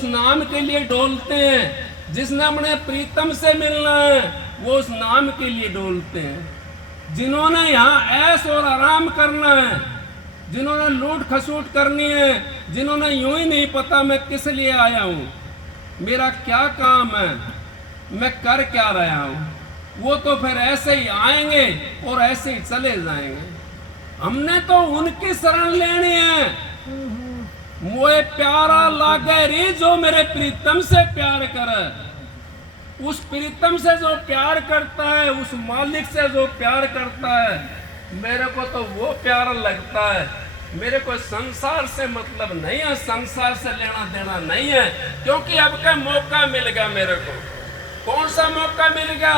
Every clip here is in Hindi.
उस नाम के लिए डोलते हैं। जिसने अपने प्रीतम से मिलना है वो उस नाम के लिए डोलते हैं। जिन्होंने यहाँ ऐश और आराम करना है, जिन्होंने लूट खसूट करनी है, जिन्होंने यूं ही नहीं पता मैं किस लिए आया हूँ, मेरा क्या काम है, मैं कर क्या रहा हूँ, वो तो फिर ऐसे ही आएंगे और ऐसे ही चले जाएंगे। हमने तो उनकी शरण लेनी है। मोए प्यारा लागे रे जो मेरे प्रीतम से प्यार करे। उस प्रीतम से जो प्यार करता है, उस मालिक से जो प्यार करता है, मेरे को तो वो प्यारा लगता है। मेरे को संसार से मतलब नहीं है, संसार से लेना देना नहीं है, क्योंकि अब का मौका मिल गया मेरे को। कौन सा मौका मिल गया?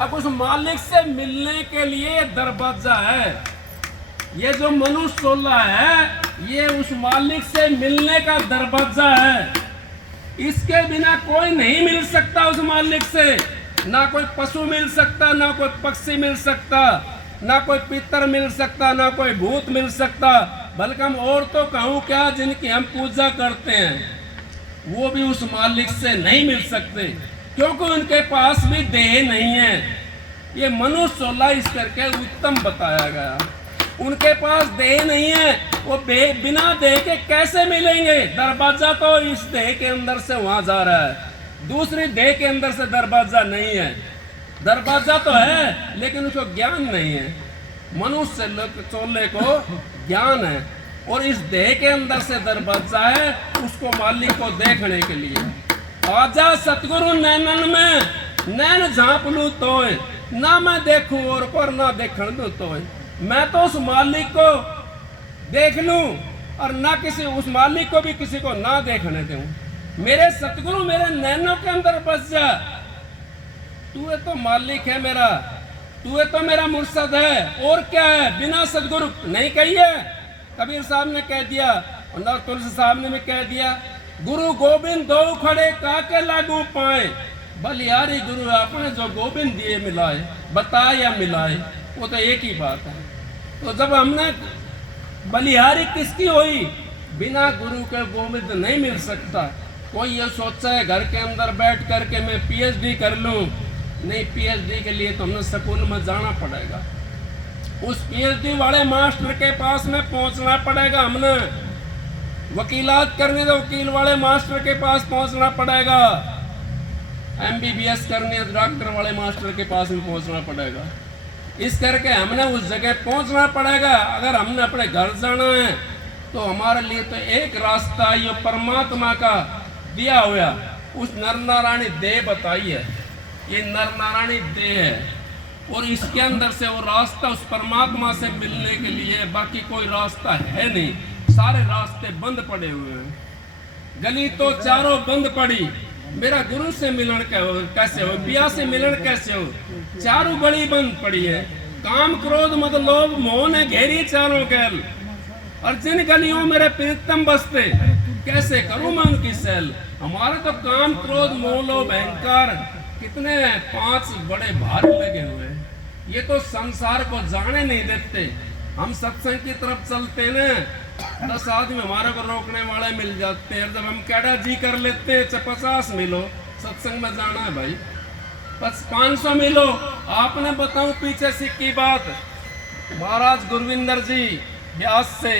अब उस मालिक से मिलने के लिए दरवाजा है। ये जो मनुष्य सोला है ये उस मालिक से मिलने का दरवाजा है। इसके बिना कोई नहीं मिल सकता उस मालिक से। ना कोई पशु मिल सकता, ना कोई पक्षी मिल सकता, ना कोई पितर मिल सकता, ना कोई भूत मिल सकता। बल्कि हम और तो कहूँ क्या, जिनकी हम पूजा करते हैं वो भी उस मालिक से नहीं मिल सकते, क्योंकि उनके पास भी देह नहीं है। ये मनुष्य सोला इस करके उत्तम बताया गया। उनके पास देह नहीं है, वो बिना देह के कैसे मिलेंगे? दरवाजा तो इस देह के अंदर से वहां जा रहा है, दूसरी देह के अंदर से दरवाजा नहीं है। दरवाजा तो है लेकिन उसको ज्ञान नहीं है। मनुष्य चोले को ज्ञान है और इस देह के अंदर से दरवाजा है उसको मालिक को देखने के लिए। आजा सतगुरु नैनन में नैन झांप लूं तो ना मैं देखूं और पर ना देखण दूं तो मैं तो उस मालिक को देख लूं और ना किसी उस मालिक को भी किसी को ना देखने दूं। मेरे सतगुरु मेरे नैनों के अंदर बस जा। तू है तो मालिक है मेरा, तू है तो मेरा मुर्शद है, और क्या है? बिना सतगुरु नहीं कहिए। कबीर साहब ने कह दिया और तुलसी साहब ने भी कह दिया, गुरु गोविंद दो खड़े काके लागू पाए। बलिहारी गुरु आपने जो गोविंद दिए मिलाए, बताए या मिलाए, वो तो एक ही बात है। तो जब हमने बलिहारी किसकी हुई? बिना गुरु के गोविंद नहीं मिल सकता। कोई ये सोचता है घर के अंदर बैठ करके मैं पीएचडी कर लूं। नहीं, पीएचडी के लिए तो हमने स्कूल में जाना पड़ेगा। उस पीएचडी वाले मास्टर के पास में पहुंचना पड़ेगा। हमने वकीलात करने तो वकील वाले मास्टर के पास पहुंचना पड़ेगा। एमबीबीएस करने डॉक्टर वाले मास्टर के पास में पहुंचना पड़ेगा। इस करके हमने उस जगह पहुंचना पड़ेगा। अगर हमने अपने घर जाना है तो हमारे लिए तो एक रास्ता ये परमात्मा का दिया हुआ उस नर नारायणी देह बताई है। ये नर नारायणी देह है और इसके अंदर से वो रास्ता उस परमात्मा से मिलने के लिए, बाकी कोई रास्ता है नहीं। सारे रास्ते बंद पड़े हुए हैं। गली तो चारों बंद पड़ी। मेरा गुरु से मिलन कैसे हो, पिया से मिलन कैसे हो? चारों गली बंद पड़ी है। काम क्रोध मद लोभ मोह ने घेरी चारों गैल, और जिन गलियों मेरे प्रीतम बसते कैसे करूं मैं उनकी सैल। हमारे तो काम क्रोध मोह लोभ अहंकार कितने हैं, 5 बड़े भारी लगे हुए हैं। ये तो संसार को जाने नहीं देते। हम सत्संग की तरफ चलते ना, 10 आदमी हमारे को रोकने वाले मिल जाते हैं। जब हम कैडा जी कर लेते हैं, 50 मिलो सत्संग में जाना है भाई, बस 500 मिलो। आपने बताऊं पीछे सिक्की बात, महाराज गुरविंदर जी व्यास से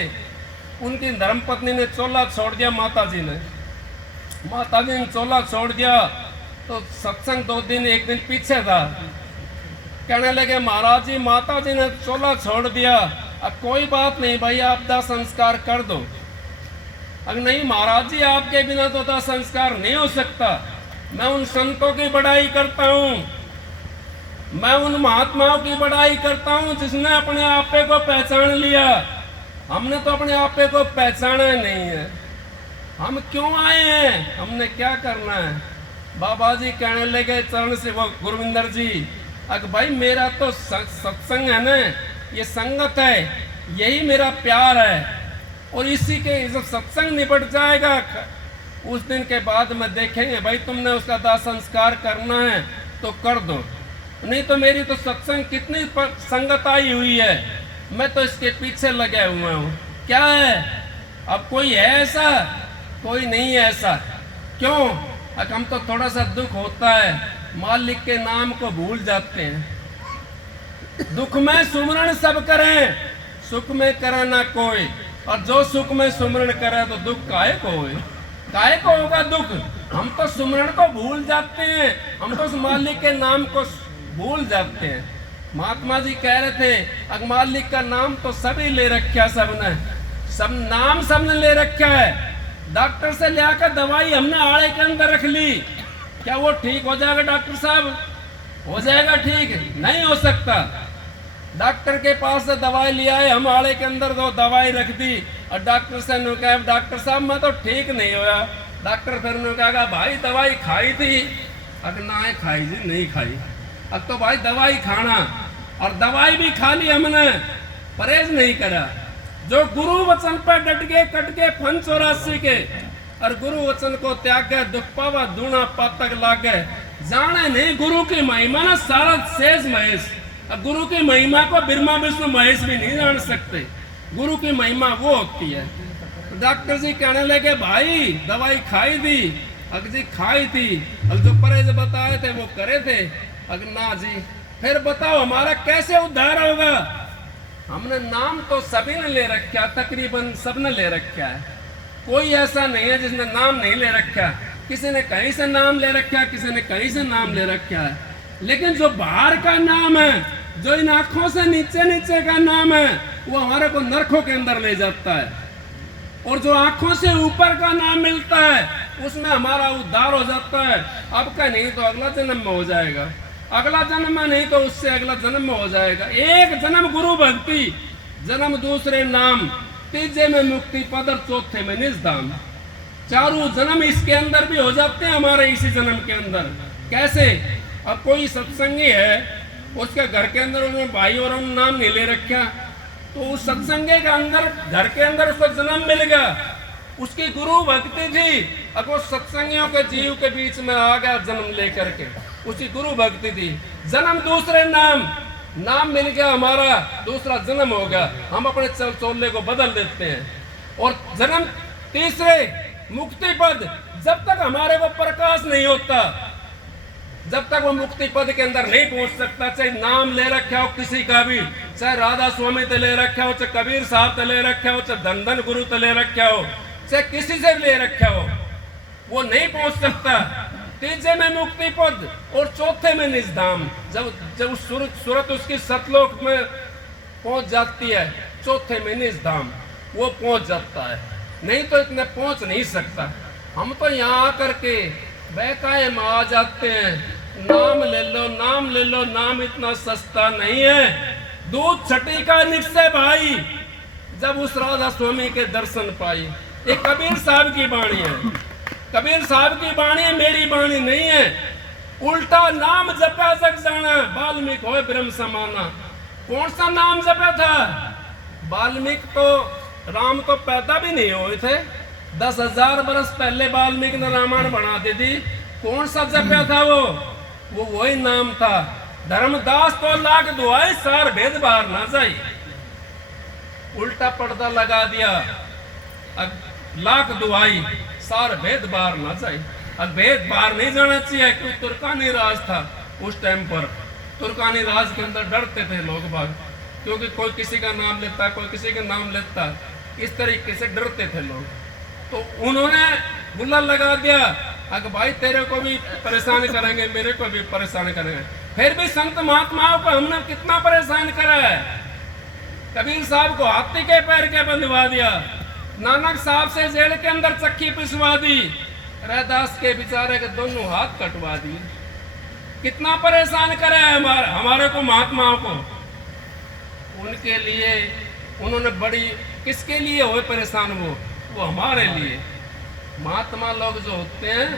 उनकी धर्मपत्नी ने चोला छोड़ दिया। माता जी ने चोला छोड़ दिया तो सत्संग 2 दिन 1 दिन पीछे था। कहने लगे महाराज जी माता जी ने चोला छोड़ दिया, अब कोई बात नहीं भाई, आप दाह संस्कार कर दो। अब नहीं महाराज जी आपके बिना तो दाह संस्कार नहीं हो सकता। मैं उन संतों की बड़ाई करता हूँ, मैं उन महात्माओं की बड़ाई करता हूँ जिसने अपने आपे को पहचान लिया। हमने तो अपने आपे को पहचाना नहीं है। हम क्यों आए हैं, हमने क्या करना है? बाबा जी कहने लगे चरण से, वो गुरविंदर जी, अगर भाई मेरा तो सत्संग है ना, ये संगत है, यही मेरा प्यार है, और इसी के जब सत्संग निपट जाएगा उस दिन के बाद में देखेंगे भाई तुमने उसका दाह संस्कार करना है तो कर दो, नहीं तो मेरी तो सत्संग कितनी संगत आई हुई है, मैं तो इसके पीछे लगे हुआ हूँ। क्या है अब, कोई है ऐसा? कोई नहीं है ऐसा। क्यों? हम तो थोड़ा सा दुख होता है मालिक के नाम को भूल जाते हैं। दुख में सुमरण सब करें, सुख में करे ना कोई, और जो सुख में सुमरण करे तो दुख काहे को होए? काहे को होगा दुख? हम तो सुमरण को भूल जाते हैं, हम तो उस मालिक के नाम को भूल जाते हैं। महात्मा जी कह रहे थे अग मालिक का नाम तो सभी ले रखा, सबने सब नाम सबने ले रखा है। डॉक्टर से ले आकर दवाई हमने आड़े के अंदर रख ली, क्या वो ठीक हो जाएगा? डॉक्टर साहब हो जाएगा ठीक? नहीं हो सकता। डॉक्टर के पास से दवाई ले आए, हम आड़े के अंदर दो दवाई रख दी और डॉक्टर से ने कहा डॉक्टर साहब मैं तो ठीक नहीं होया। डॉक्टर फिर ने कहा भाई दवाई खाई थी? अगर ना है खाई जी, नहीं खाई। अब तो भाई दवाई खाना, और दवाई भी खा ली हमने, परहेज नहीं करा। जो गुरु वचन पर डट गए कट गए फन 84 के, और गुरु वचन को त्याग गए दुख पावा दूना पातक लाग गए। जाने नहीं गुरु की महिमा ना सारा शेष महेश। अब गुरु की महिमा को ब्रह्मा विष्णु महेश भी नहीं जान सकते। गुरु की महिमा वो होती है। तो डॉक्टर जी कहने लगे भाई दवाई खाई थी? अगर जी खाई थी, अब जो परहेज बताए थे वो करे थे? अगर ना जी। फिर बताओ हमारा कैसे उद्धार होगा? हमने नाम तो सभी ने ले रखा, तकरीबन सबने ले रखा है। कोई ऐसा नहीं है जिसने नाम नहीं ले रखा। किसी ने कहीं से नाम ले रखा, किसी ने कहीं से नाम ले रखा है। लेकिन जो बाहर का नाम है, जो इन आंखों से नीचे नीचे का नाम है, वो हमारे को नरकों के अंदर ले जाता है। और जो आंखों से ऊपर का नाम मिलता है, उसमें हमारा उद्धार हो जाता है। अब का नहीं तो अगला जन्म में हो जाएगा, अगला जन्म में नहीं तो उससे अगला जन्म में हो जाएगा। एक जन्म गुरु भक्ति, जन्म दूसरे नाम, तीजे में मुक्ति पद और चौथे में निजधाम। चारों जन्म इसके अंदर भी हो जाते हैं हमारे इसी जन्म के अंदर। कैसे? अब कोई सत्संगी है, उसके घर के अंदर उन्होंने भाई और नाम नहीं ले रखा, तो उस सत्संगी के अंदर घर के अंदर उसको जन्म मिल गया। उसकी गुरु भक्ति थी, अब वो सत्संगियों के जीव के बीच में आ गया जन्म लेकर के, उसकी गुरु भक्ति थी। जन्म दूसरे नाम मिल गया, हमारा दूसरा जन्म हो गया। हम अपने चल चोले को बदल देते हैं। और जन्म तीसरे मुक्ति पद, जब तक हमारे को प्रकाश नहीं होता, जब तक वो मुक्ति पद के अंदर नहीं पहुंच सकता, चाहे नाम ले रखा हो किसी का भी, चाहे राधा स्वामी ते ले रखा हो, चाहे कबीर साहब ते ले रखा हो, चाहे धन गुरु ते ले रखा हो, चाहे किसी से ले रखा हो, वो नहीं पहुंच सकता। तीजे में मुक्ति पद और चौथे में निजधाम। जब सूरत उसकी सतलोक में पहुंच जाती है, चौथे में निजधाम वो पहुंच जाता है। नहीं तो इतने पहुंच नहीं सकता। हम तो यहाँ आकर के बहकाए में आ जाते हैं, नाम ले लो, नाम ले लो। नाम इतना सस्ता नहीं है। दूध छठी का निश्चय भाई, जब उस राधा स्वामी के दर्शन पाई। ये कबीर साहब की वाणी है, कबीर साहब की वाणी है, मेरी वाणी नहीं है। उल्टा नाम जपा जग जाना, वाल्मीकि होए ब्रह्म समाना। कौन सा नाम जपा था? वाल्मीकि तो राम तो पैदा भी नहीं हुए थे, 10,000 बरस पहले वाल्मीकि ने रामायण बना दी थी। कौन सा जपया था वो वही नाम था। धर्मदास तो लाख दुआई, सार भेद बाहर ना जाए। उल्टा पर्दा लगा दिया, अब लाख दुआई, सार भेद बाहर ना जाए। अब भेद बाहर नहीं जाना चाहिए। क्योंकि तुर्कानी राज था उस टाइम पर। तुर्कानी राज के अंदर डरते थे लोग बाग, क्योंकि कोई किसी का नाम लेता, कोई किसी का नाम लेता, इस तरीके से डरते थे लोग। तो उन्होंने गुल्ला लगा दिया, अगर भाई तेरे को भी परेशान करेंगे, मेरे को भी परेशान करेंगे। फिर भी संत महात्माओं को हमने कितना परेशान करा है। कबीर साहब को हाथी के पैर के बंधवा दिया, नानक साहब से जेल के अंदर चक्की पिसवा दी, रैदास के बेचारे के दोनों हाथ कटवा दिए। कितना परेशान करा है हमारे को महात्माओं को। उनके लिए उन्होंने बड़ी, किसके लिए हुए परेशान? वो हमारे लिए। महात्मा लोग जो होते हैं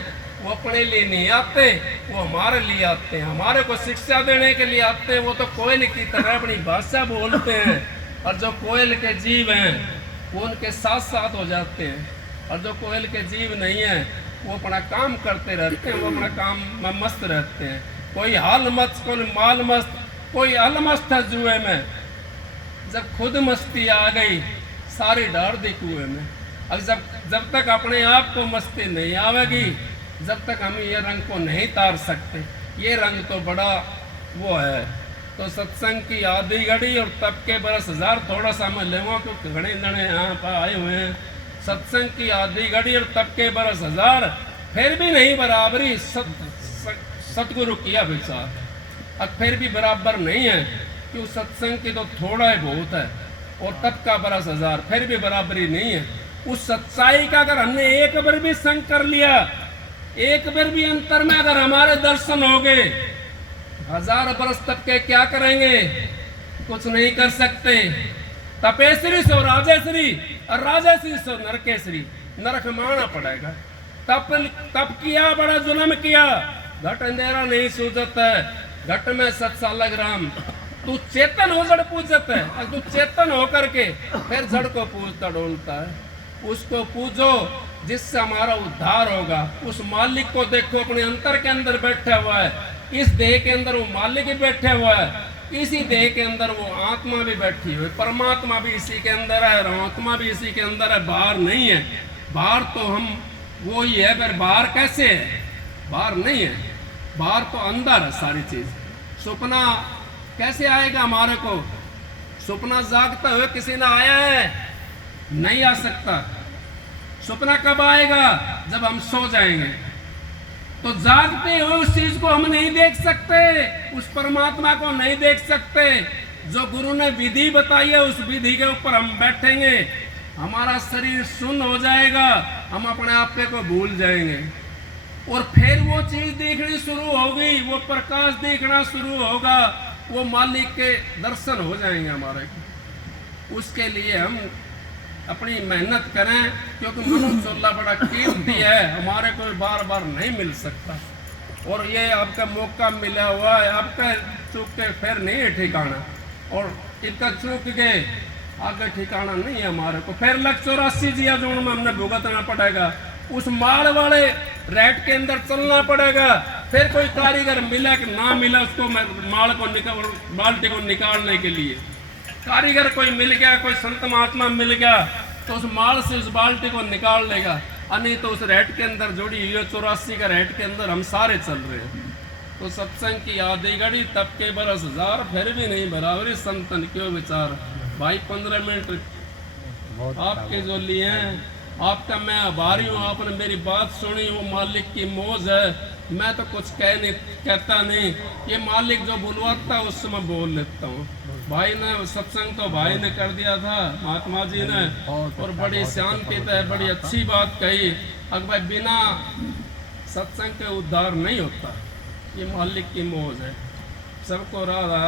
वो अपने लिए नहीं आते, वो हमारे लिए आते हैं, हमारे को शिक्षा देने के लिए आते हैं। वो तो कोयल की तरह अपनी भाषा बोलते हैं, और जो कोयल के जीव हैं वो उनके साथ साथ हो जाते हैं, और जो कोयल के जीव नहीं है वो अपना काम करते रहते हैं, वो अपना काम में मस्त रहते हैं। कोई हाल मस्त, कोई माल मस्त, कोई अलमस्त है जुए में। जब खुद मस्ती आ गई सारी डार दी कुएं में। अब जब तक अपने आप को मस्ती नहीं आवेगी, जब तक हम ये रंग को नहीं तार सकते। ये रंग तो बड़ा वो है। तो सत्संग की आधी घड़ी और तब के बरस हजार, थोड़ा सा मैं लेवा क्योंकि घड़े जने यहाँ पर आए हुए हैं। सत्संग की आधी घड़ी और तब के बरस हजार, फिर भी नहीं बराबरी सतगुरु किया विचार। अब फिर भी बराबर नहीं है, क्यों सत्संग की तो थोड़ा ही बहुत है, और तब का बरस हजार, फिर भी बराबरी नहीं है। उस सच्चाई का अगर हमने एक बार भी संग कर लिया, एक बार भी अंतर में अगर हमारे दर्शन हो गए, हजार बरस तक के क्या करेंगे? कुछ नहीं कर सकते। तपेश्वरी सो राजेश्वरी और राजेश्वरी सो नरकेश्वरी, नरक माना पड़ेगा। तप किया, बड़ा जुल्म किया, घट अंधेरा नहीं सूझत है, घट में सत्सा लग राम। तू चेतन हो जड़ पूजत है, और तू चेतन होकर के फिर जड़ को पूजता डोलता है। उसको पूजो जिससे हमारा उद्धार होगा। उस मालिक को देखो, अपने अंतर के अंदर बैठा हुआ है। इस देह के अंदर वो मालिक भी बैठा हुआ है, इसी देह के अंदर वो आत्मा भी बैठी हुई, परमात्मा भी इसी के अंदर है, और आत्मा भी इसी के अंदर है, बाहर नहीं है। बाहर तो हम वो ही है, पर बाहर कैसे है? बाहर नहीं है, बाहर तो अंदर है सारी चीज। सपना कैसे आएगा हमारे को? सपना जागता हुए किसी ने आया है? नहीं आ सकता। सपना कब आएगा? जब हम सो जाएंगे। तो जागते हुए उस चीज को हम नहीं देख सकते, उस परमात्मा को नहीं देख सकते। जो गुरु ने विधि बताई है, उस विधि के ऊपर हम बैठेंगे, हमारा शरीर शून्य हो जाएगा, हम अपने आप को भूल जाएंगे, और फिर वो चीज देखनी शुरू होगी, वो प्रकाश देखना शुरू होगा, वो मालिक के दर्शन हो जाएंगे हमारे को। उसके लिए हम अपनी मेहनत करें, क्योंकि मनुष्य चोला बड़ा कीमती है, हमारे को बार बार नहीं मिल सकता। और ये आपका मौका मिला हुआ है, आपका चूक के फिर नहीं है ठिकाना, और इतना चूक गए आगे ठिकाना नहीं है हमारे को। फिर 184 जिया जोन में हमने भुगतना पड़ेगा, उस माल वाले रेट के अंदर चलना पड़ेगा। फिर कोई कारीगर मिला कि ना मिला, उसको माल को बाल्टी को निकालने के लिए कारीगर कोई मिल गया, कोई संत महात्मा मिल गया, तो उस माल से उस बाल्टी को निकाल लेगा। नहीं तो उस रेट के अंदर जोड़ी हुई 84 का रेट के अंदर हम सारे चल रहे हैं। तो सत्संग की आधी घड़ी तब के बरस हजार, फिर भी नहीं बराबरी संतन क्यों विचार। भाई 15 मिनट आपके जो लिए हैं, आपका मैं आभारी हूँ, आपने मेरी बात सुनी, वो मालिक की मौज है। मैं तो कुछ कहता नहीं, ये मालिक जो बुलवाता है उस समय बोल लेता हूँ। भाई ने सत्संग तो भाई ने कर दिया था, महात्मा जी ने, और बड़ी शांति है, बड़ी अच्छी बात कही। अगर भाई बिना सत्संग के उद्धार नहीं होता, ये मालिक की मौज है। सबको राधा।